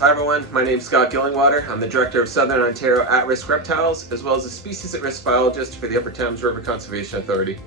Hi everyone, my name is Scott Gillingwater. I'm the Director of Southern Ontario At Risk Reptiles, as well as a Species at Risk Biologist for the Upper Thames River Conservation Authority.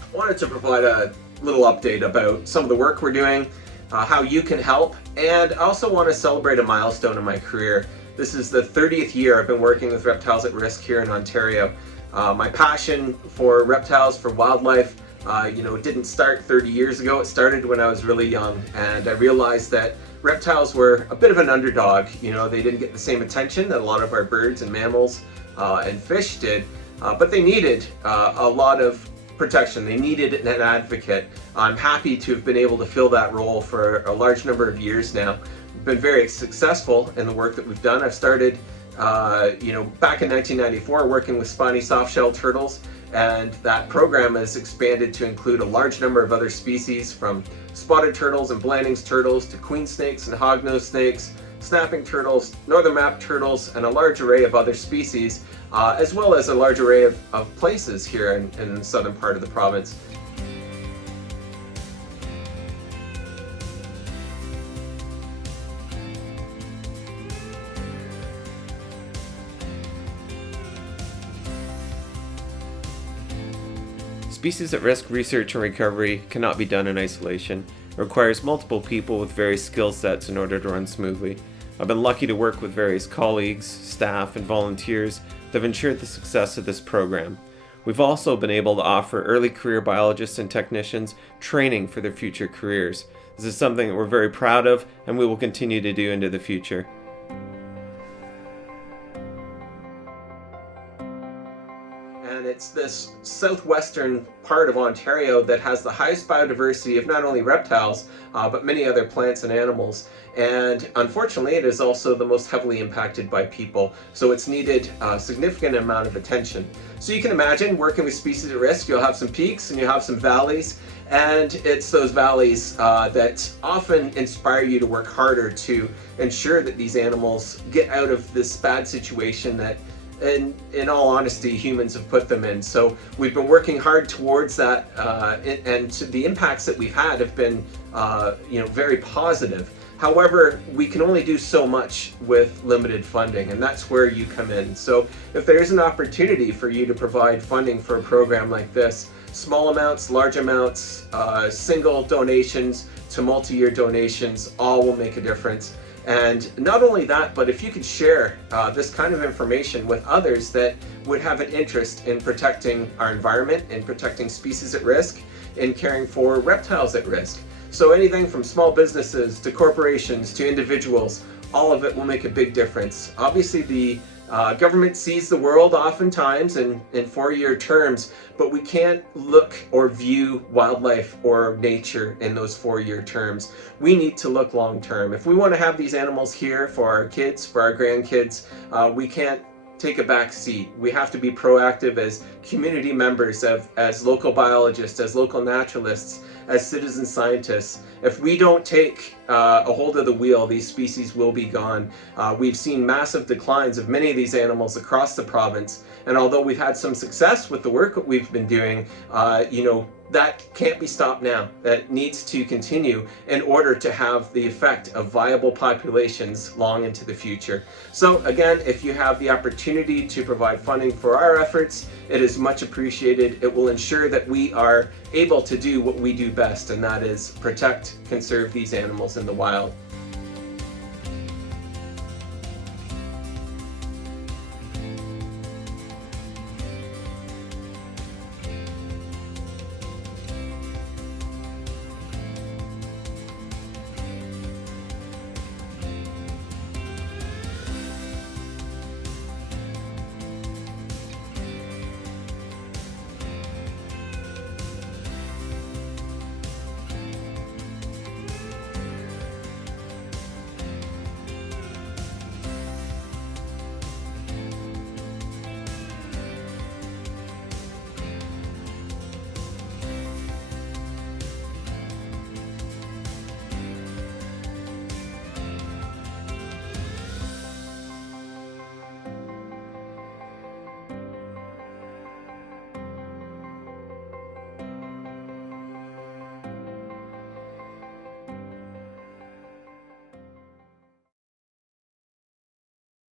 I wanted to provide a little update about some of the work we're doing, how you can help, and I also want to celebrate a milestone in my career. This is the 30th year I've been working with Reptiles at Risk here in Ontario. My passion for reptiles, for wildlife, didn't start 30 years ago. It started when I was really young, and I realized that reptiles were a bit of an underdog. They didn't get the same attention that a lot of our birds and mammals and fish did, but they needed a lot of protection. They needed an advocate. I'm happy to have been able to fill that role for a large number of years now. We've been very successful in the work that we've done. I've started back in 1994 working with spiny softshell turtles, and that program has expanded to include a large number of other species, from spotted turtles and Blanding's turtles to queen snakes and hognose snakes, snapping turtles, northern map turtles, and a large array of other species, as well as a large array of places here in the southern part of the province. Species at risk research and recovery cannot be done in isolation. It requires multiple people with various skill sets in order to run smoothly. I've been lucky to work with various colleagues, staff, and volunteers that have ensured the success of this program. We've also been able to offer early career biologists and technicians training for their future careers. This is something that we're very proud of, and we will continue to do into the future. And it's this southwestern part of Ontario that has the highest biodiversity of not only reptiles, but many other plants and animals. And unfortunately, it is also the most heavily impacted by people. So it's needed a significant amount of attention. So you can imagine working with species at risk, you'll have some peaks and you'll have some valleys. And it's those valleys that often inspire you to work harder to ensure that these animals get out of this bad situation that, in all honesty, humans have put them in. So we've been working hard towards that, and the impacts that we've had have been very positive. However, we can only do so much with limited funding, and that's where you come in. So if there's an opportunity for you to provide funding for a program like this, small amounts, large amounts, single donations to multi-year donations, all will make a difference. And not only that, but if you could share this kind of information with others that would have an interest in protecting our environment, in protecting species at risk, in caring for reptiles at risk. So anything from small businesses to corporations to individuals, all of it will make a big difference. Obviously, the government sees the world oftentimes in 4-year terms, but we can't look or view wildlife or nature in those 4-year terms. We need to look long term. If we want to have these animals here for our kids, for our grandkids, we can't take a back seat. We have to be proactive as community members, as local biologists, as local naturalists, as citizen scientists. If we don't take a hold of the wheel, these species will be gone. We've seen massive declines of many of these animals across the province, and although we've had some success with the work that we've been doing, that can't be stopped now. That needs to continue in order to have the effect of viable populations long into the future. So again, if you have the opportunity to provide funding for our efforts, it is much appreciated. It will ensure that we are able to do what we do best, and that is protect, conserve these animals in the wild.